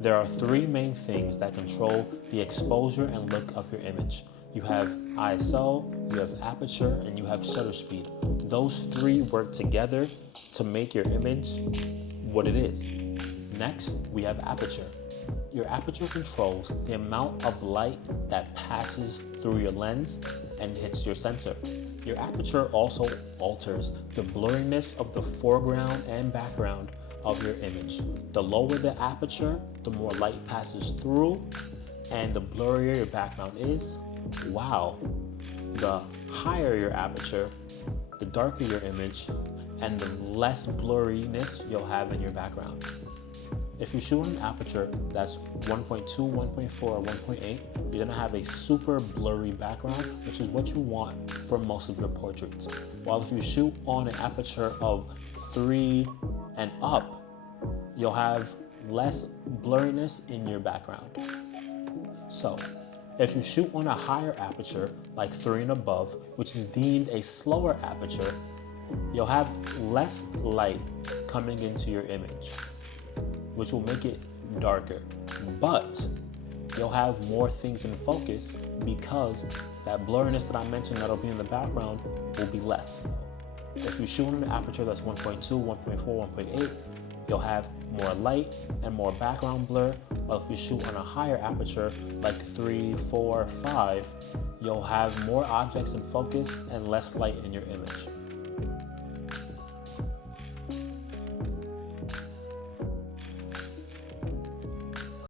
There are three main things that control the exposure and look of your image. You have ISO, you have aperture, and you have shutter speed. Those three work together to make your image what it is. Next, we have aperture. Your aperture controls the amount of light that passes through your lens and hits your sensor. Your aperture also alters the blurriness of the foreground and background of your image. The lower the aperture, the more light passes through, and the blurrier your background is. Wow. The higher your aperture, the darker your image, and the less blurriness you'll have in your background. If you shoot an aperture that's 1.2, 1.4, or 1.8, you're gonna have a super blurry background, which is what you want for most of your portraits. While if you shoot on an aperture of 3 and up, you'll have less blurriness in your background. So, if you shoot on a higher aperture, like 3 and above, which is deemed a slower aperture, you'll have less light coming into your image, which will make it darker. But you'll have more things in focus because that blurriness that I mentioned that'll be in the background will be less. If you shoot on an aperture that's 1.2, 1.4, 1.8, you'll have more light and more background blur. While if you shoot on a higher aperture like 3, 4, 5, you'll have more objects in focus and less light in your image.